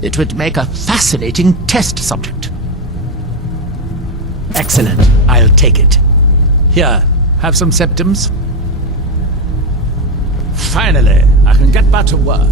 It would make a fascinating test subject. Excellent. I'll take it. Here, have some symptoms. Finally, I can get back to work.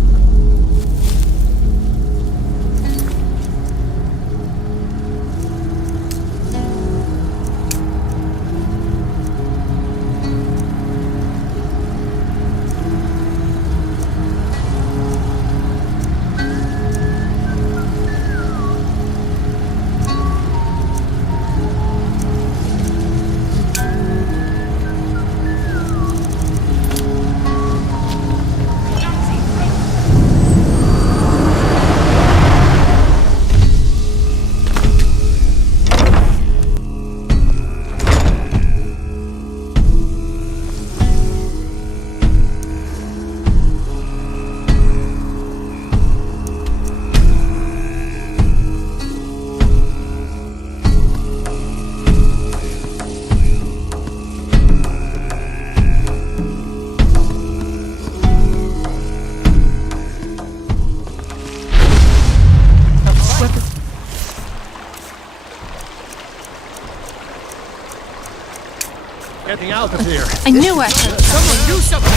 Getting out of here. I knew I should. Someone do something!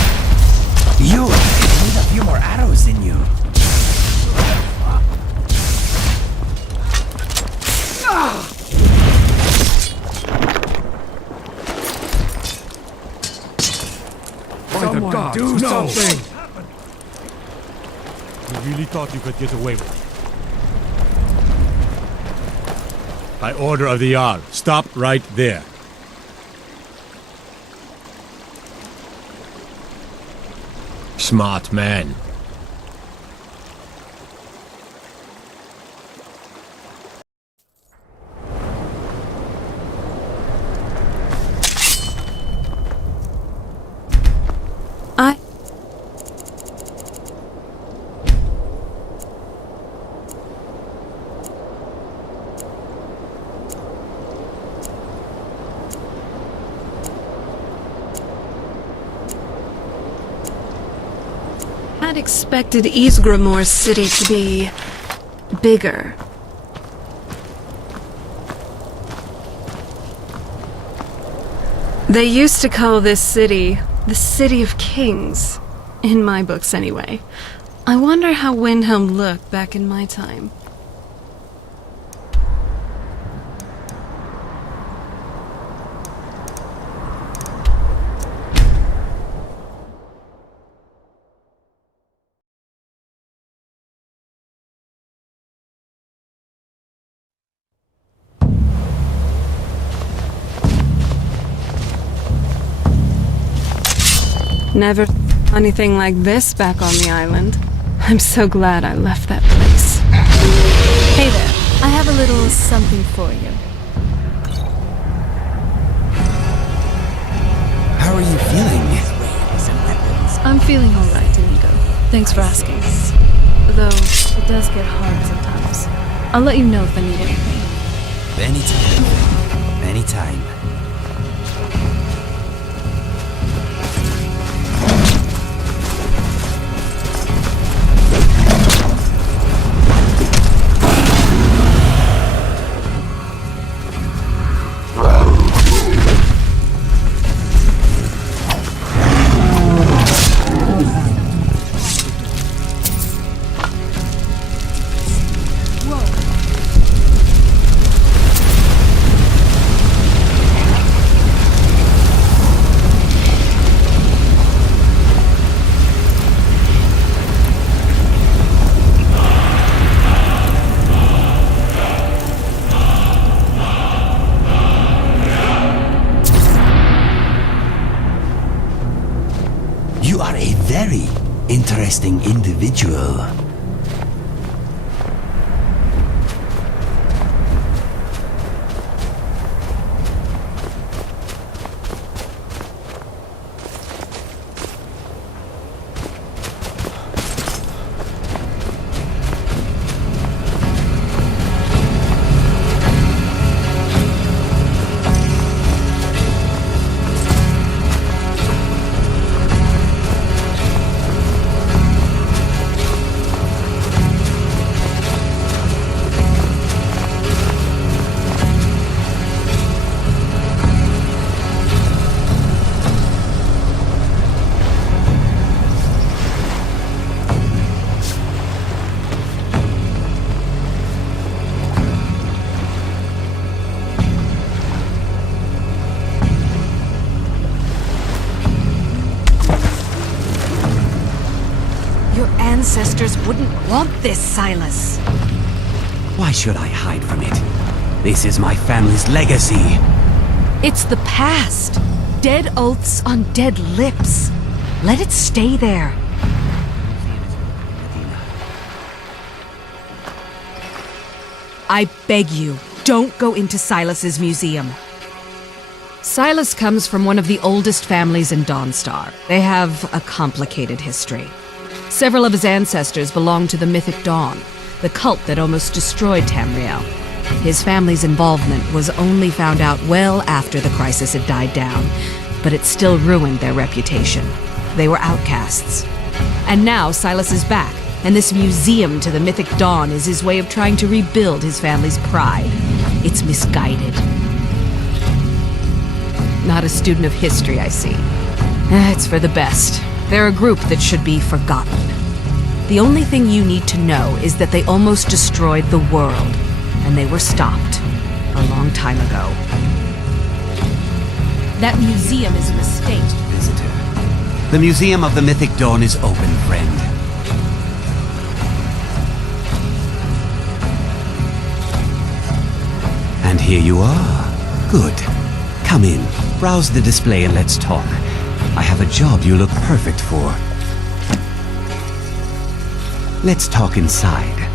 You need a few more arrows in you. Someone God, do no. something! You really thought you could get away with it? By order of the Jarl, stop right there. Smart man. I'd expected Ysgramor's city to be bigger. They used to call this city the City of Kings, in my books anyway. I wonder how Windhelm looked back in my time. Never anything like this back on the island. I'm so glad I left that place. Hey there, I have a little something for you. How are you feeling? I'm feeling alright, Inigo. Thanks for asking. Though, it does get hard sometimes. I'll let you know if I need anything. Anytime. Anytime. ancestors wouldn't want this, Silas. Why should I hide from it? This is my family's legacy. It's the past. Dead oaths on dead lips. Let it stay there. I beg you, don't go into Silas's museum. Silas comes from one of the oldest families in Dawnstar. They have a complicated history. Several of his ancestors belong to the Mythic Dawn, the cult that almost destroyed Tamriel. His family's involvement was only found out well after the crisis had died down, but it still ruined their reputation. They were outcasts. And now Silas is back, and this museum to the Mythic Dawn is his way of trying to rebuild his family's pride. It's misguided. Not a student of history, I see. It's for the best. They're a group that should be forgotten. The only thing you need to know is that they almost destroyed the world, and they were stopped a long time ago. That museum is a mistake. Visitor. The Museum of the Mythic Dawn is open, friend. And here you are. Good. Come in, browse the display and let's talk. I have a job you look perfect for. Let's talk inside.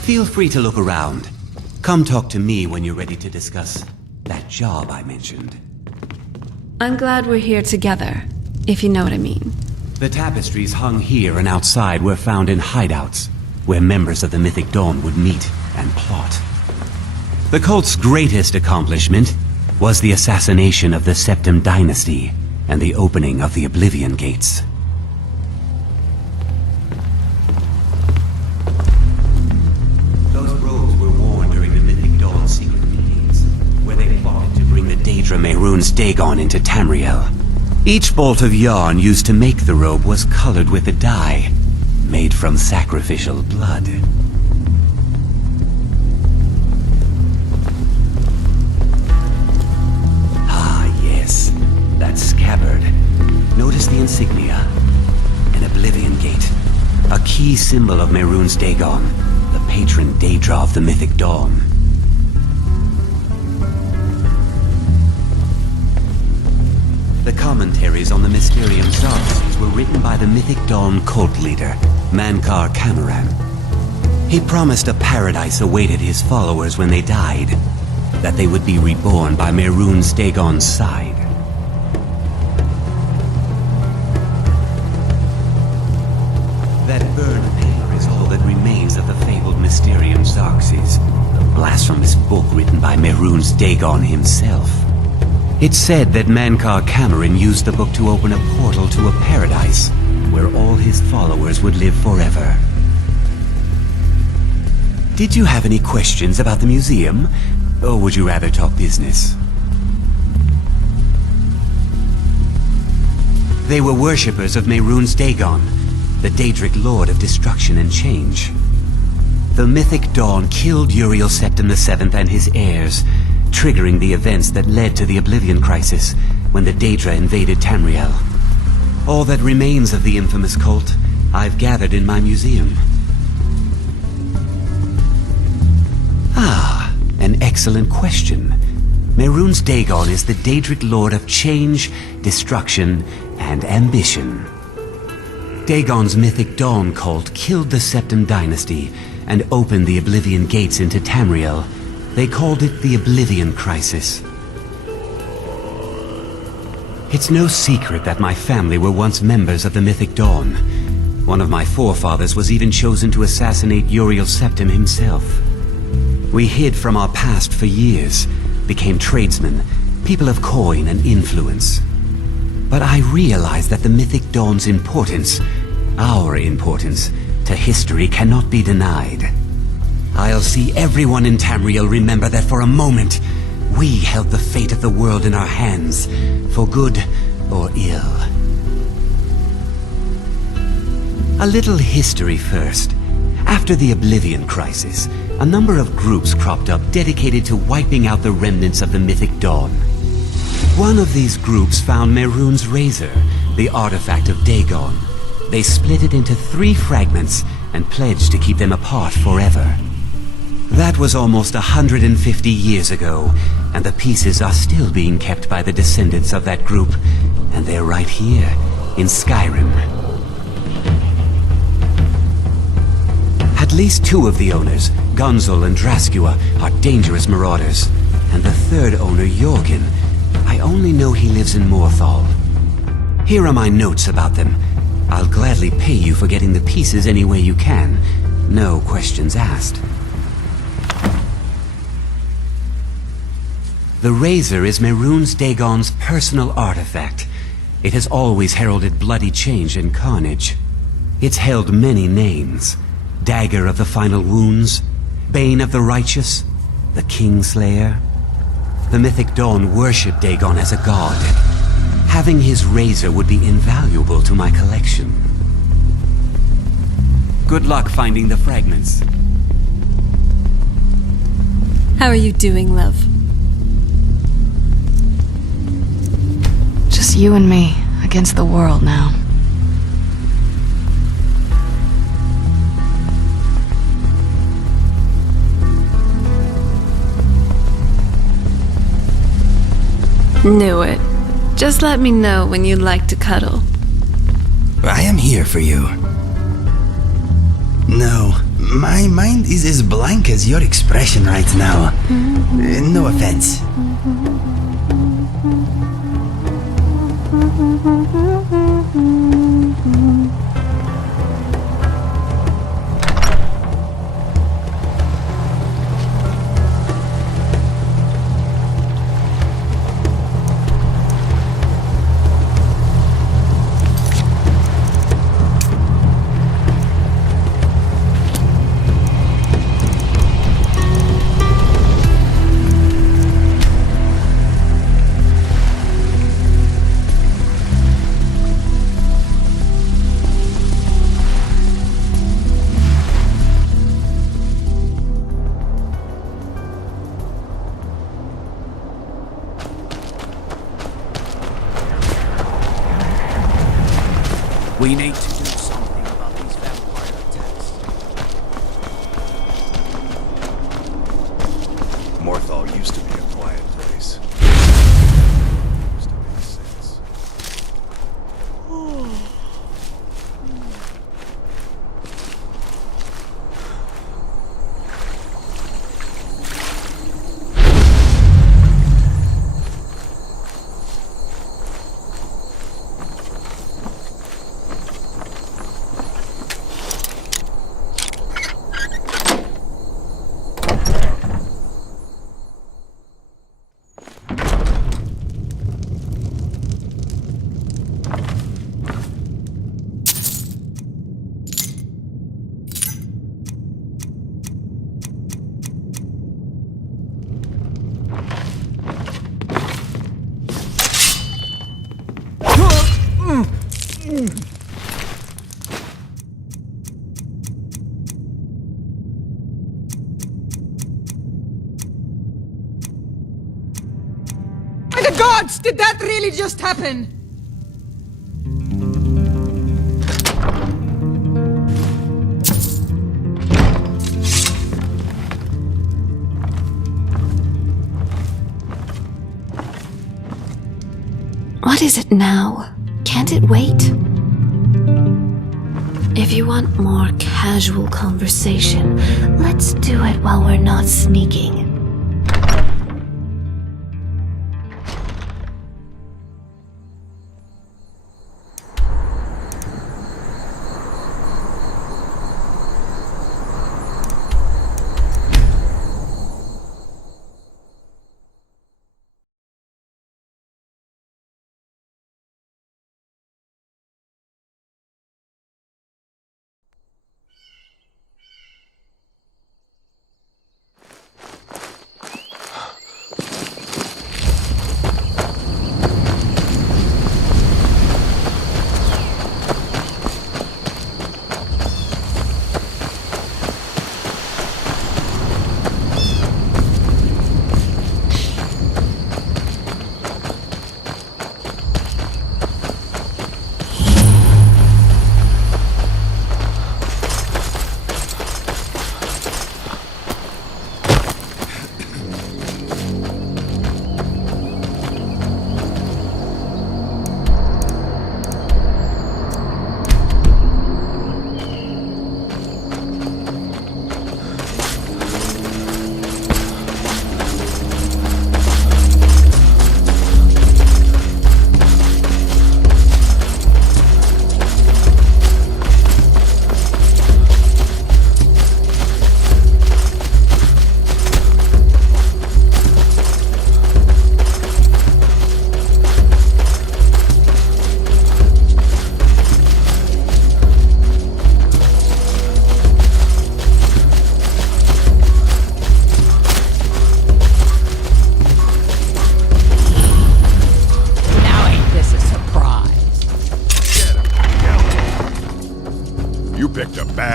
Feel free to look around. Come talk to me when you're ready to discuss that job I mentioned. I'm glad we're here together, if you know what I mean. The tapestries hung here and outside were found in hideouts, where members of the Mythic Dawn would meet and plot. The cult's greatest accomplishment was the assassination of the Septim Dynasty and the opening of the Oblivion Gates. Those robes were worn during the Mythic Dawn's secret meetings, where they plotted to bring the Daedra Mehrunes Dagon into Tamriel. Each bolt of yarn used to make the robe was colored with a dye made from sacrificial blood. Ah, yes, that scabbard. Notice the insignia. An Oblivion Gate. A key symbol of Mehrunes Dagon, the patron Daedra of the Mythic Dawn. The commentaries on the Mysterium Xarxes were written by the Mythic Dawn cult leader, Mankar Camoran. He promised a paradise awaited his followers when they died, that they would be reborn by Mehrunes Dagon's side. That burned paper is all that remains of the fabled Mysterium Xarxes, the blasphemous book written by Mehrunes Dagon himself. It's said that Mankar Camoran used the book to open a portal to a paradise where all his followers would live forever. Did you have any questions about the museum, or would you rather talk business? They were worshippers of Mehrunes Dagon, the Daedric Lord of Destruction and Change. The Mythic Dawn killed Uriel Septim VII and his heirs, triggering the events that led to the Oblivion Crisis when the Daedra invaded Tamriel. All that remains of the infamous cult I've gathered in my museum. Ah, an excellent question. Mehrunes Dagon is the Daedric Lord of Change, Destruction, and Ambition. Dagon's Mythic Dawn cult killed the Septim Dynasty and opened the Oblivion Gates into Tamriel. They called it the Oblivion Crisis. It's no secret that my family were once members of the Mythic Dawn. One of my forefathers was even chosen to assassinate Uriel Septim himself. We hid from our past for years, became tradesmen, people of coin and influence. But I realized that the Mythic Dawn's importance, our importance, to history cannot be denied. I'll see everyone in Tamriel remember that for a moment, we held the fate of the world in our hands, for good or ill. A little history first. After the Oblivion Crisis, a number of groups cropped up dedicated to wiping out the remnants of the Mythic Dawn. One of these groups found Mehrunes' razor, the artifact of Dagon. They split it into 3 fragments and pledged to keep them apart forever. That was almost 150 years ago, and the pieces are still being kept by the descendants of that group, and they're right here, in Skyrim. At least 2 of the owners, Gonzol and Draskua, are dangerous marauders, and the 3rd owner, Jorgen, I only know he lives in Morthal. Here are my notes about them. I'll gladly pay you for getting the pieces any way you can. No questions asked. The razor is Mehrunes Dagon's personal artifact. It has always heralded bloody change and carnage. It's held many names. Dagger of the Final Wounds, Bane of the Righteous, the Kingslayer. The Mythic Dawn worshipped Dagon as a god. Having his razor would be invaluable to my collection. Good luck finding the fragments. How are you doing, love? Just you and me against the world now. Knew it. Just let me know when you'd like to cuddle. I am here for you. No, my mind is as blank as your expression right now. No offense. We need to do something about these vampire attacks. Morthal used to be a quiet place. Used to make sense. By the gods! Did that really just happen? What is it now? Can't it wait? If you want more casual conversation, let's do it while we're not sneaking.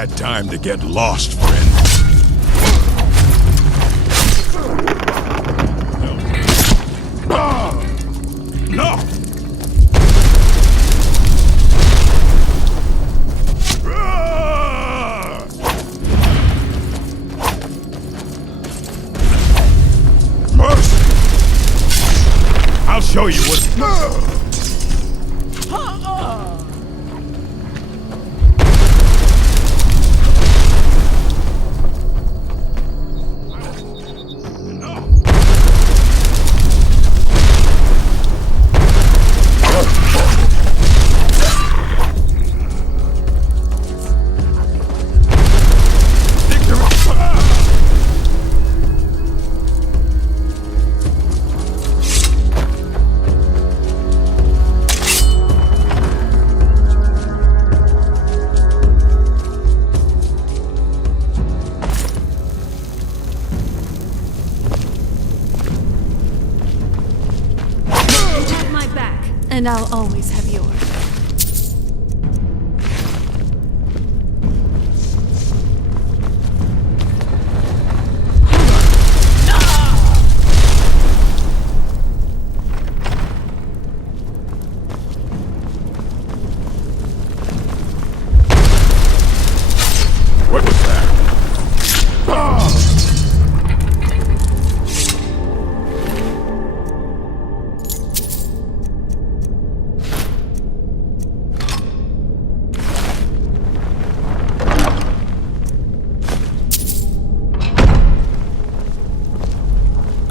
bad time to get lost, friend. No! Mercy! I'll show you what... My back, and I'll always have yours. What was that?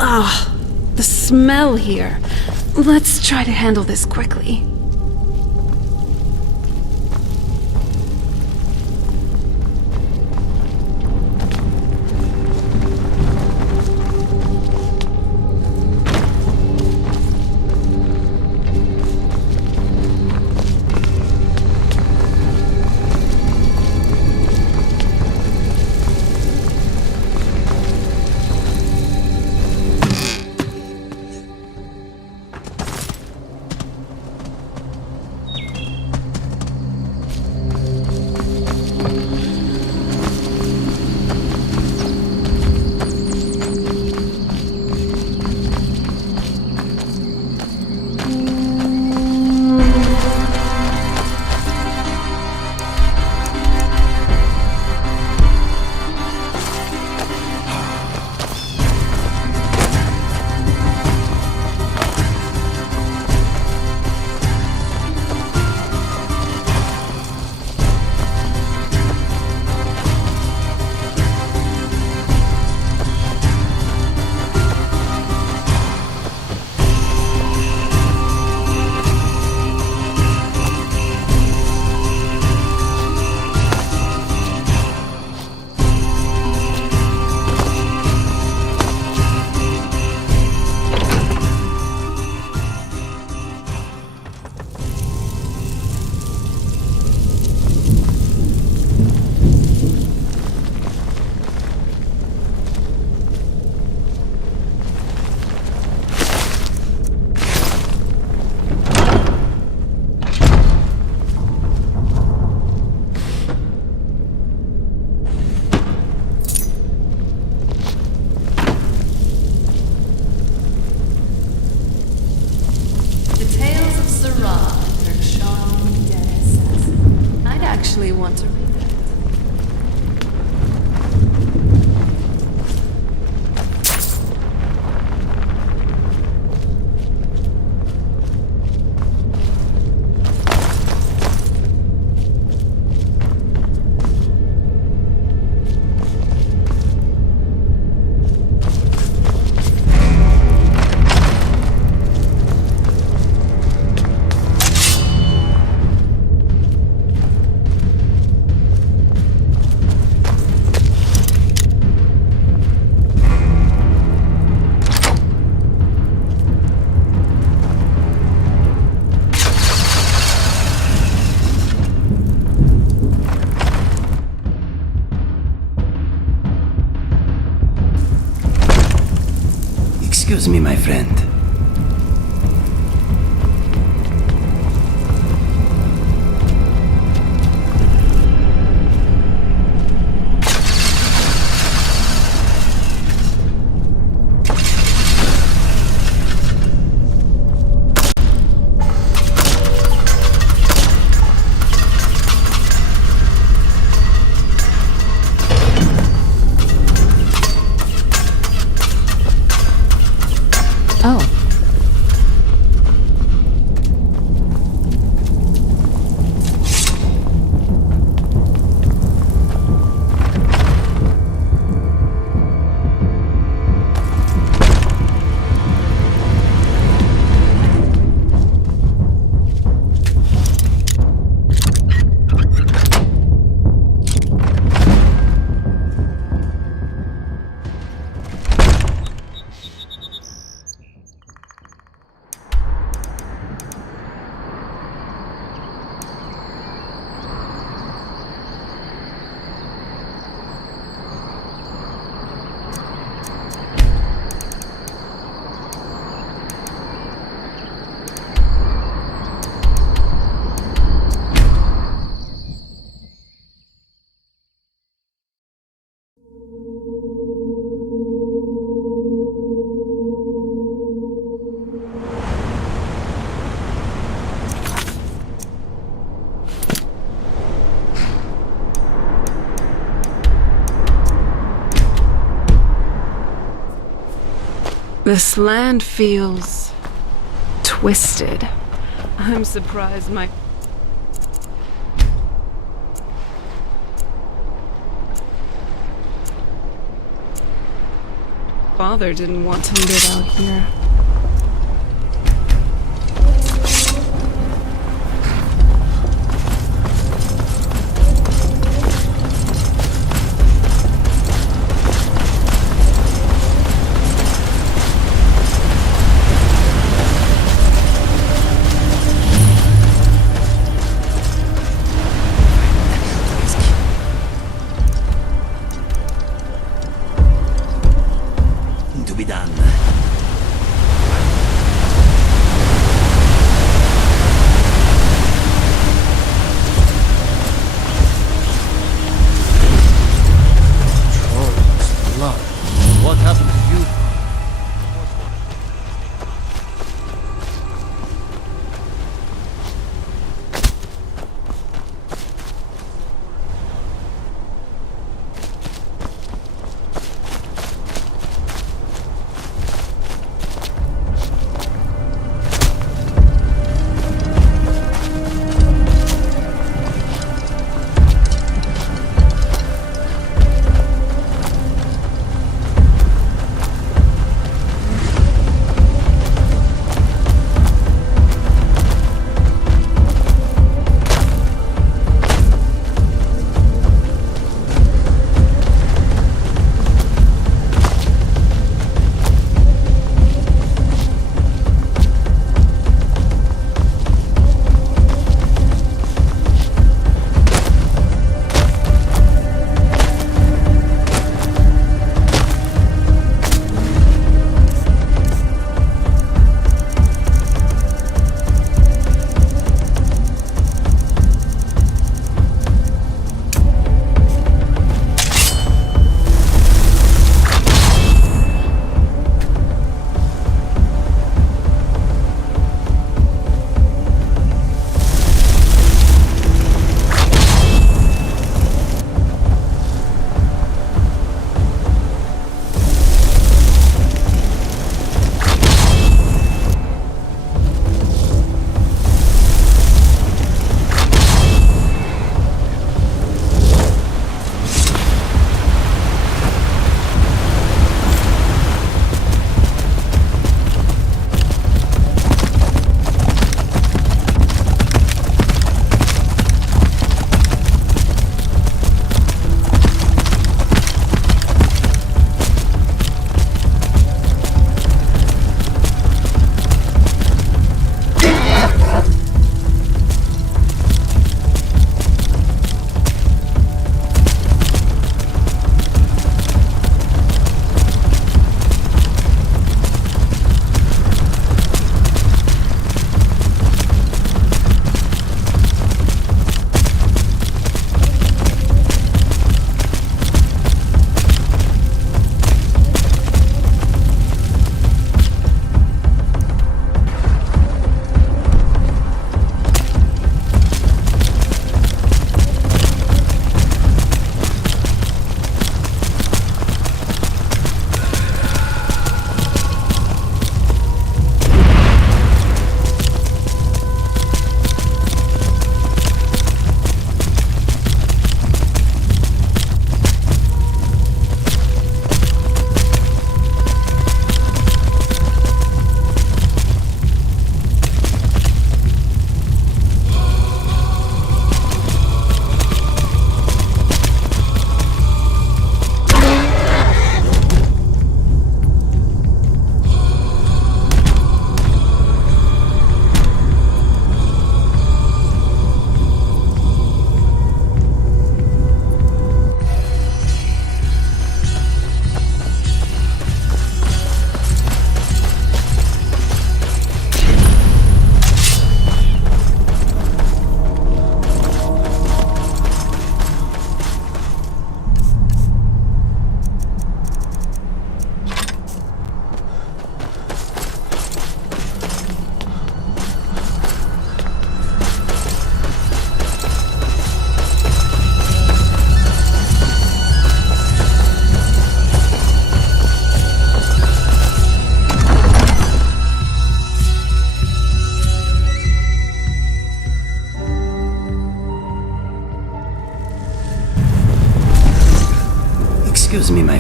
Ah, the smell here. Let's try to handle this quickly. Actually want to read that. Excuse me, my friend. This land feels twisted. I'm surprised my father didn't want to live out here. To be done. Trolls, blood. What happened to you?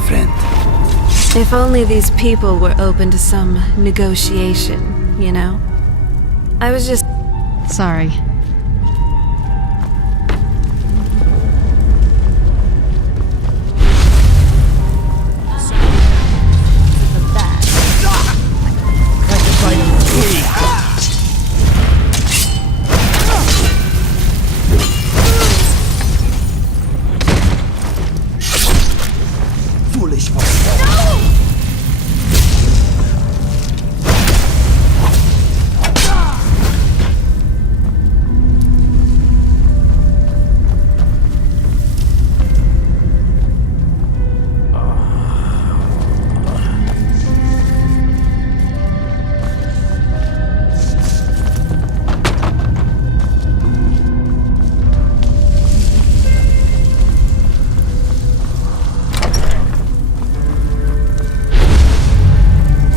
friend. If only these people were open to some negotiation, you know? I was just... Sorry. Foolish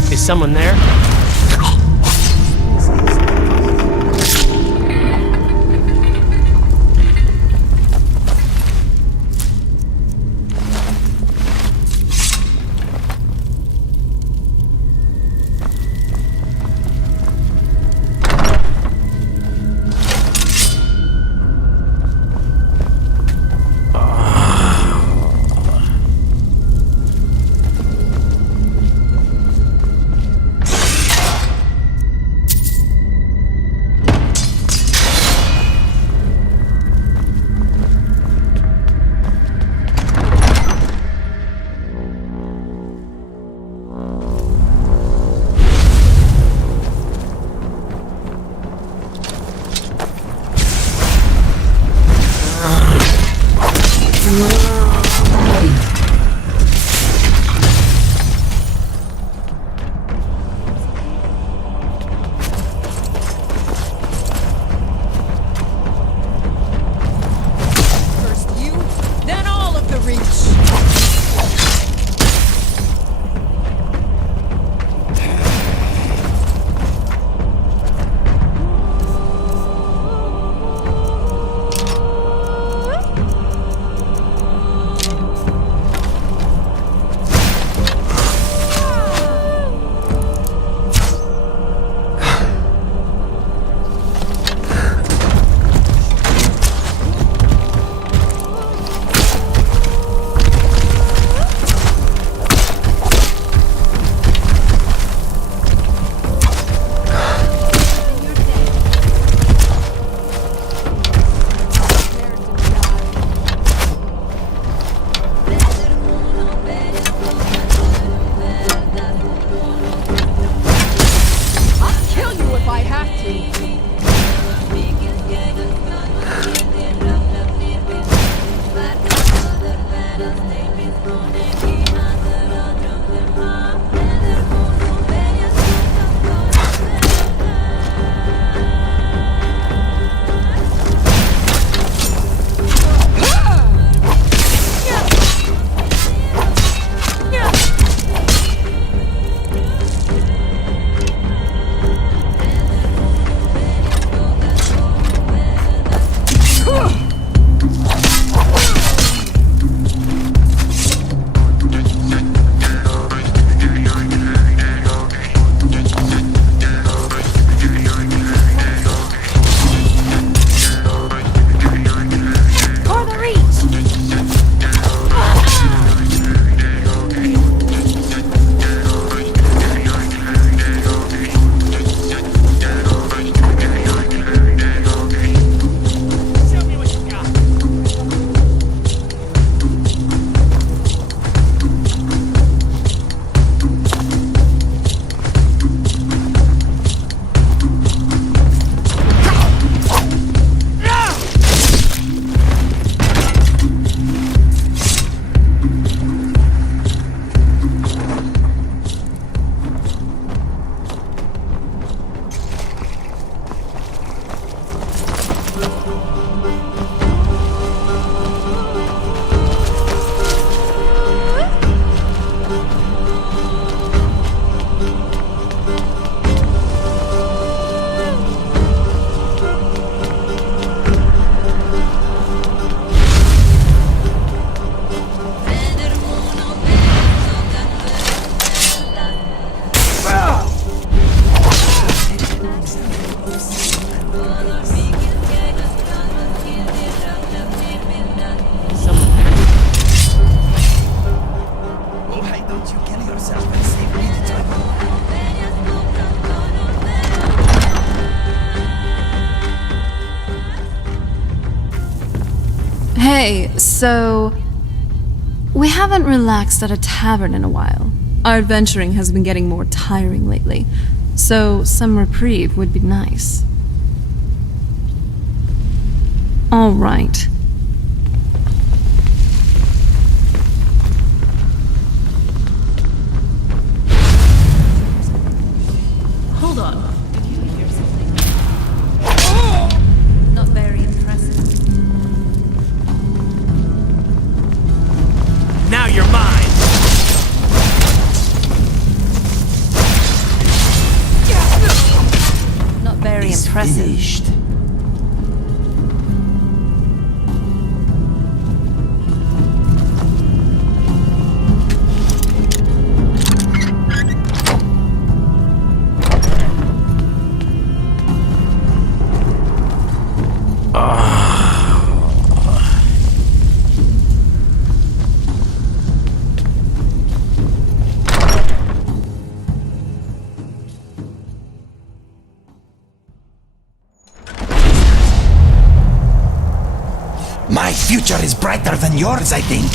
Is someone there? Don't you kill yourself and save me the trouble. Hey, so... we haven't relaxed at a tavern in a while. Our adventuring has been getting more tiring lately, so some reprieve would be nice. All right. Hold on. Did you hear something? Not very impressive. Now you're mine! Not very impressive. Finished. My future is brighter than yours, I think.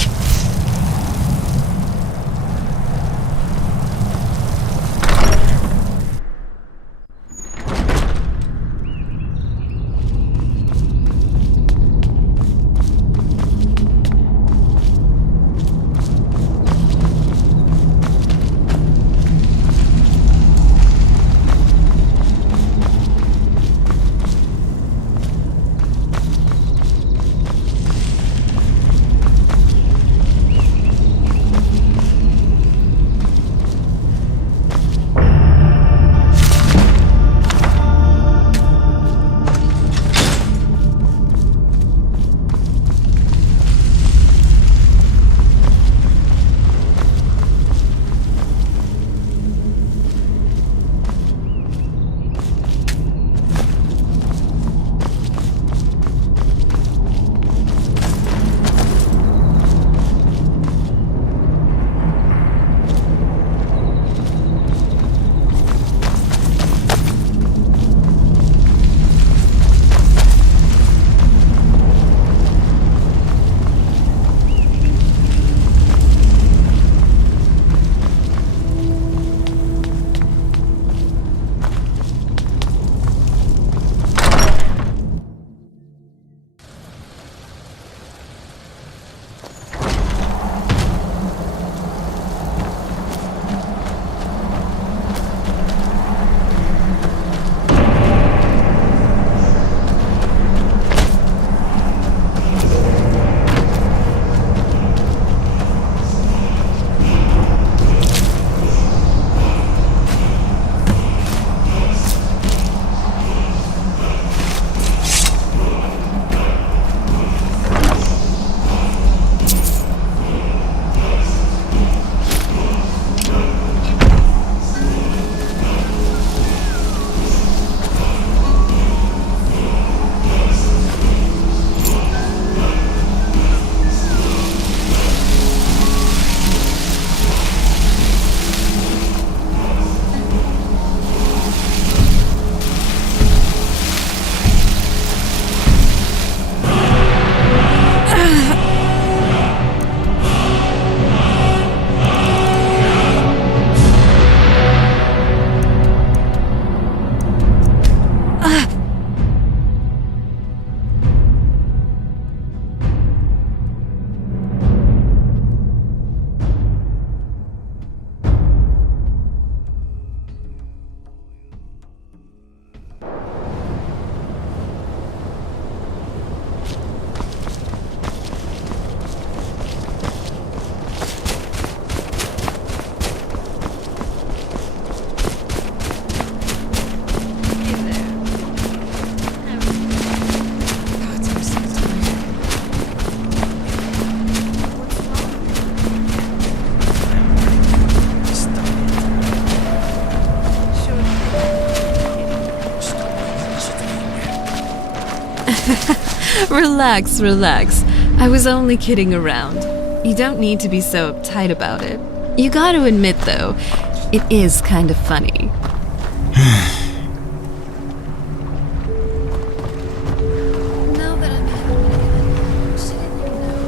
Relax, relax. I was only kidding around. You don't need to be so uptight about it. You gotta admit, though, it is kind of funny. Now that I'm here, she didn't know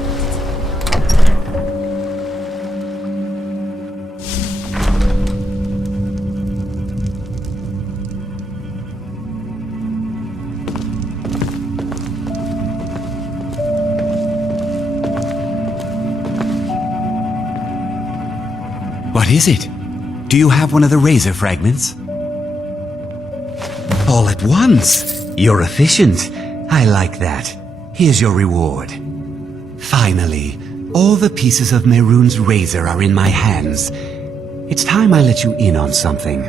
What is it? Do you have one of the razor fragments? All at once? You're efficient. I like that. Here's your reward. Finally, all the pieces of Mehrunes' razor are in my hands. It's time I let you in on something.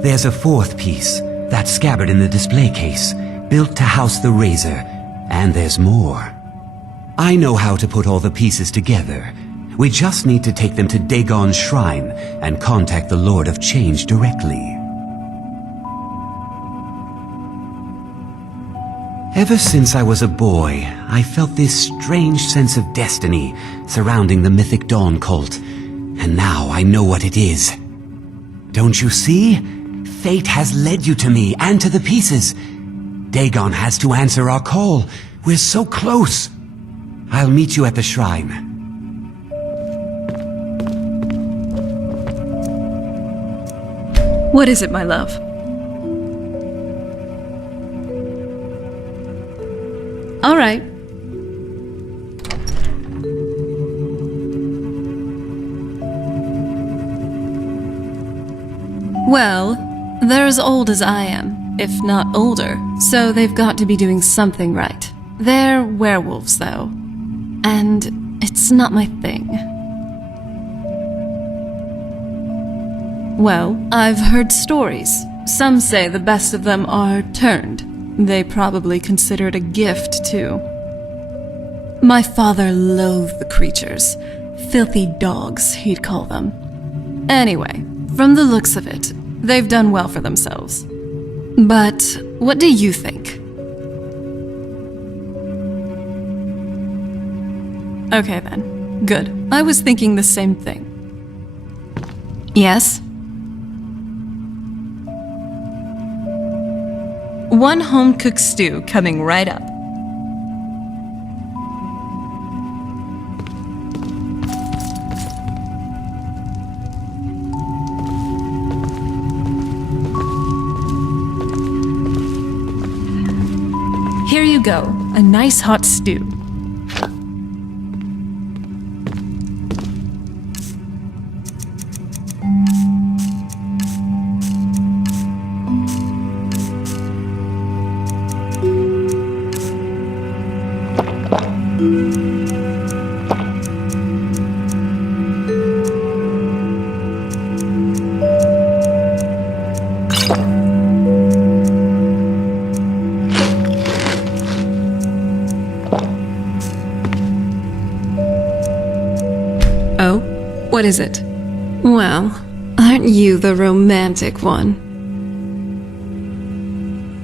There's a fourth piece, that scabbard in the display case, built to house the razor, and there's more. I know how to put all the pieces together. We just need to take them to Dagon's shrine and contact the Lord of Change directly. Ever since I was a boy, I felt this strange sense of destiny surrounding the Mythic Dawn cult, and now I know what it is. Don't you see? Fate has led you to me and to the pieces. Dagon has to answer our call. We're so close. I'll meet you at the shrine. What is it, my love? All right. Well, they're as old as I am, if not older, so they've got to be doing something right. They're werewolves, though, and it's not my thing. Well, I've heard stories. Some say the best of them are turned. They probably consider it a gift, too. My father loathed the creatures. Filthy dogs, he'd call them. Anyway, from the looks of it, they've done well for themselves. But what do you think? Okay then, good. I was thinking the same thing. Yes? One home-cooked stew coming right up. Here you go, a nice hot stew. Oh? What is it? Well, aren't you the romantic one?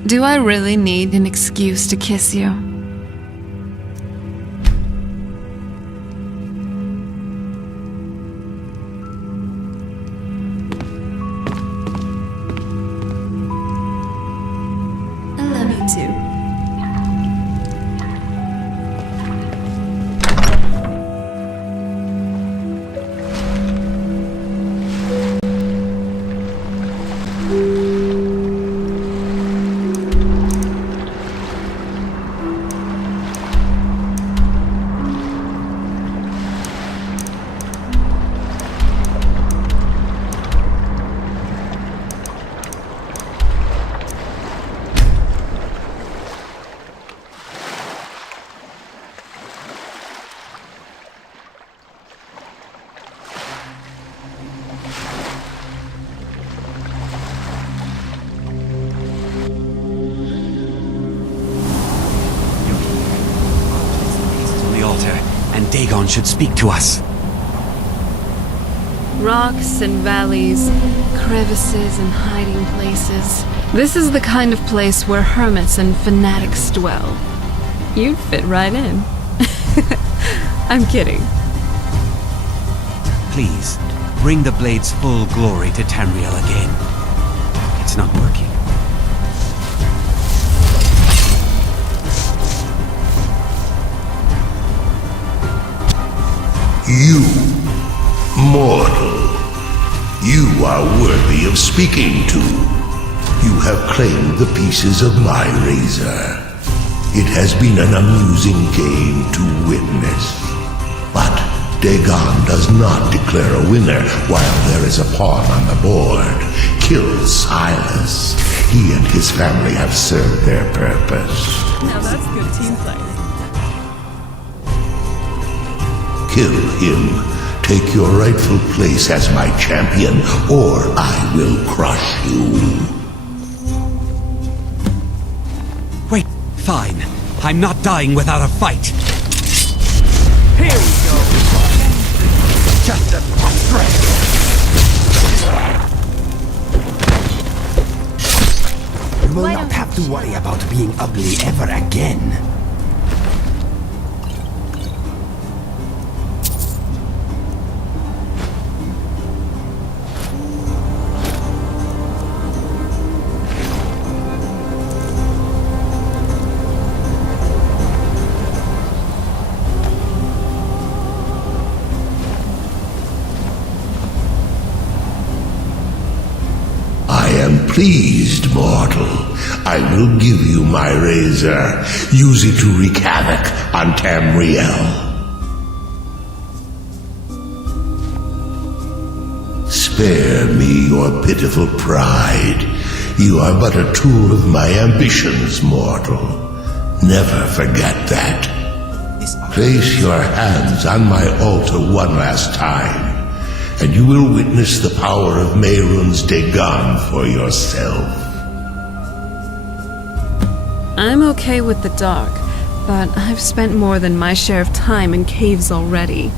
Do I really need an excuse to kiss you? I love you too. And Dagon should speak to us. Rocks and valleys, crevices and hiding places. This is the kind of place where hermits and fanatics dwell. You'd fit right in. I'm kidding. Please, bring the blade's full glory to Tamriel again. It's not working. You, mortal, you are worthy of speaking to. You have claimed the pieces of my razor. It has been an amusing game to witness. But Dagon does not declare a winner while there is a pawn on the board. Kill Silas. He and his family have served their purpose. Now that's good team play. Kill him. Take your rightful place as my champion, or I will crush you. Wait, fine. I'm not dying without a fight. Here we go. Just a threat. You will not have to worry about being ugly ever again. Pleased, mortal. I will give you my razor. Use it to wreak havoc on Tamriel. Spare me your pitiful pride. You are but a tool of my ambitions, mortal. Never forget that. Place your hands on my altar one last time, and you will witness the power of Mehrunes Dagon for yourself. I'm okay with the dark, but I've spent more than my share of time in caves already.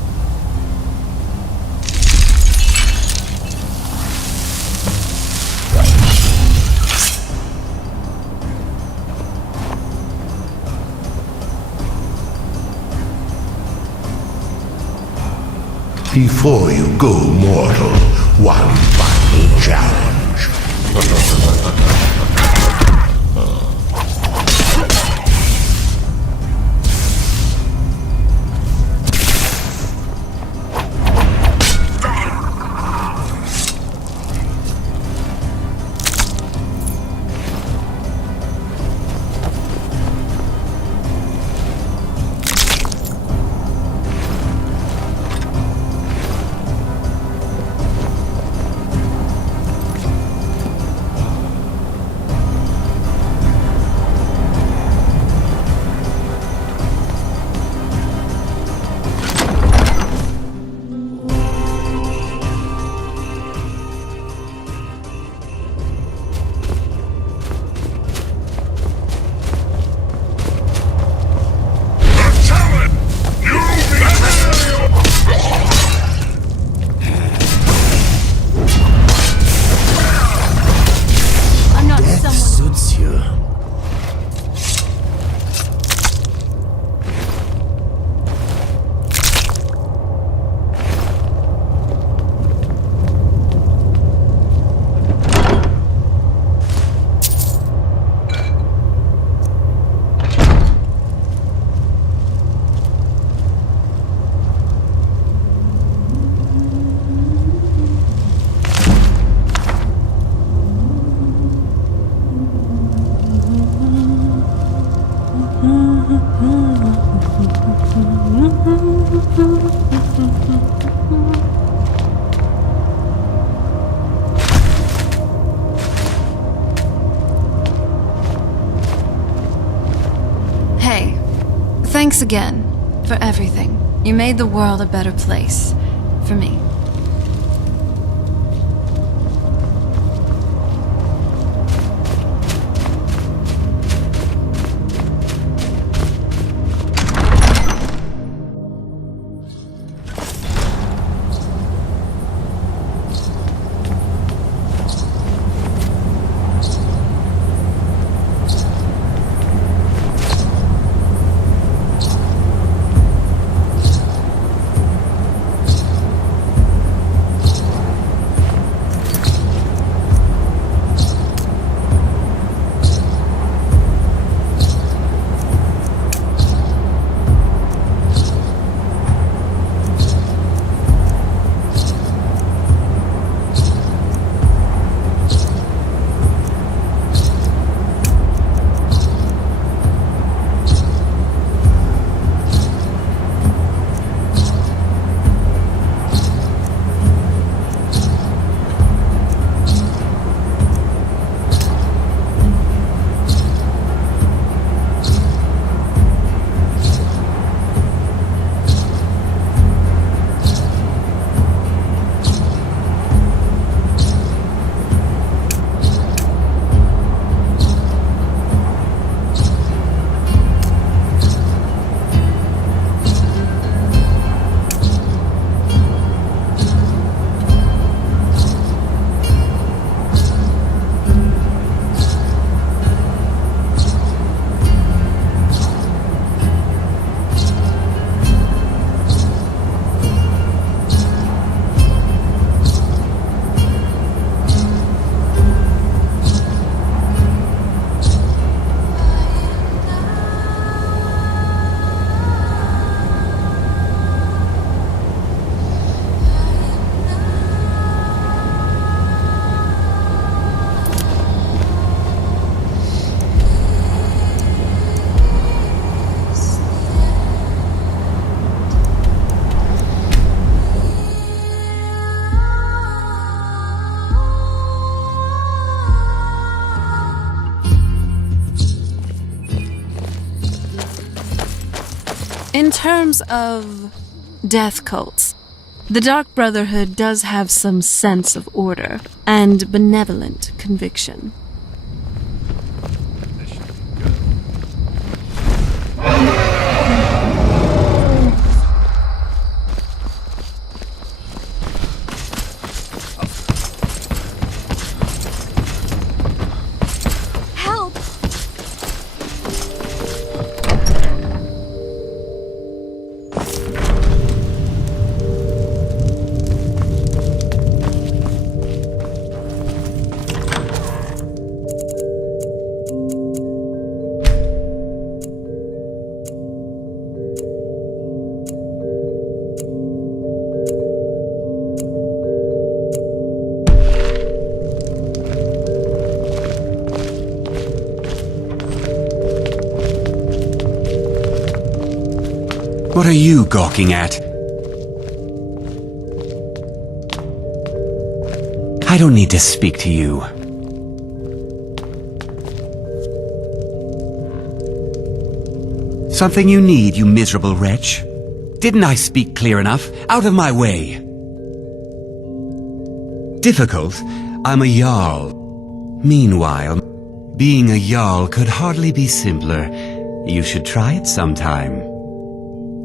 Before you go, mortal, one final challenge. Hey, thanks again for everything. You made the world a better place. For me. In terms of death cults, the Dark Brotherhood does have some sense of order and benevolent conviction. Help! What are you gawking at? I don't need to speak to you. Something you need, you miserable wretch? Didn't I speak clear enough? Out of my way! Difficult? I'm a Jarl. Meanwhile, being a Jarl could hardly be simpler. You should try it sometime.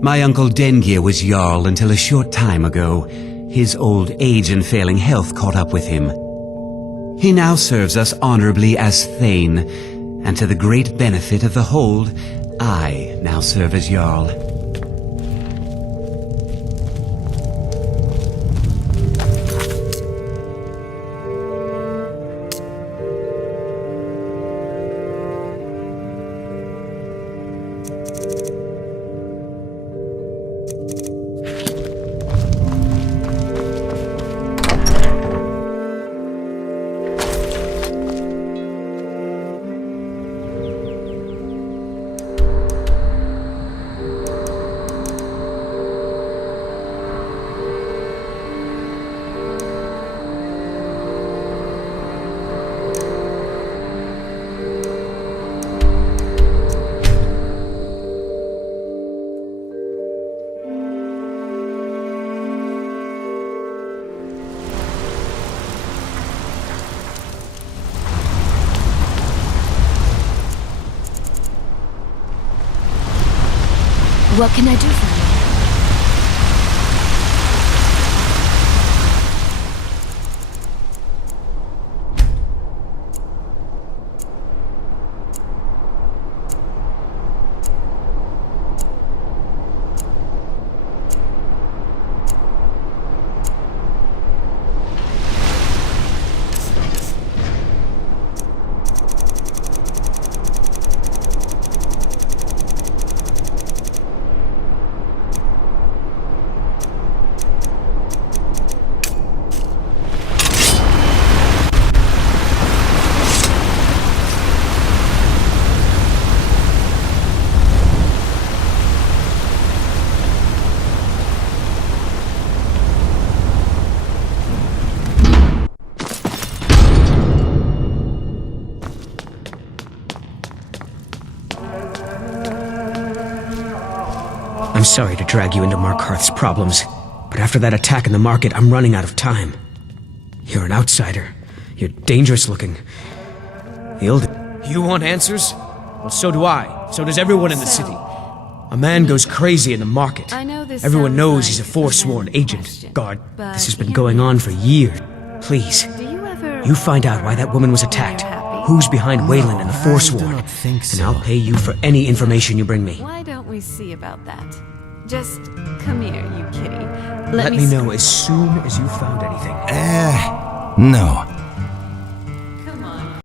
My uncle Dengir was Jarl until a short time ago. His old age and failing health caught up with him. He now serves us honorably as Thane, and to the great benefit of the Hold, I now serve as Jarl. What can I do for you? I'm sorry to drag you into Markarth's problems, but after that attack in the market, I'm running out of time. You're an outsider. You're dangerous looking. You want answers? Well, so do I. So does everyone in the city. A man goes crazy in the market. I know this Everyone sounds knows like he's a a forsworn random agent. question, Guard, but this has been hear going me on out. for years. Please, Do you ever... you find out why that woman was attacked, happy? who's behind Wayland and the I Forsworn, do not think and I'll so. pay you for any information you bring me. Why don't we see about that? Just come here, you kitty. Let me know screw- as soon as you found anything. No.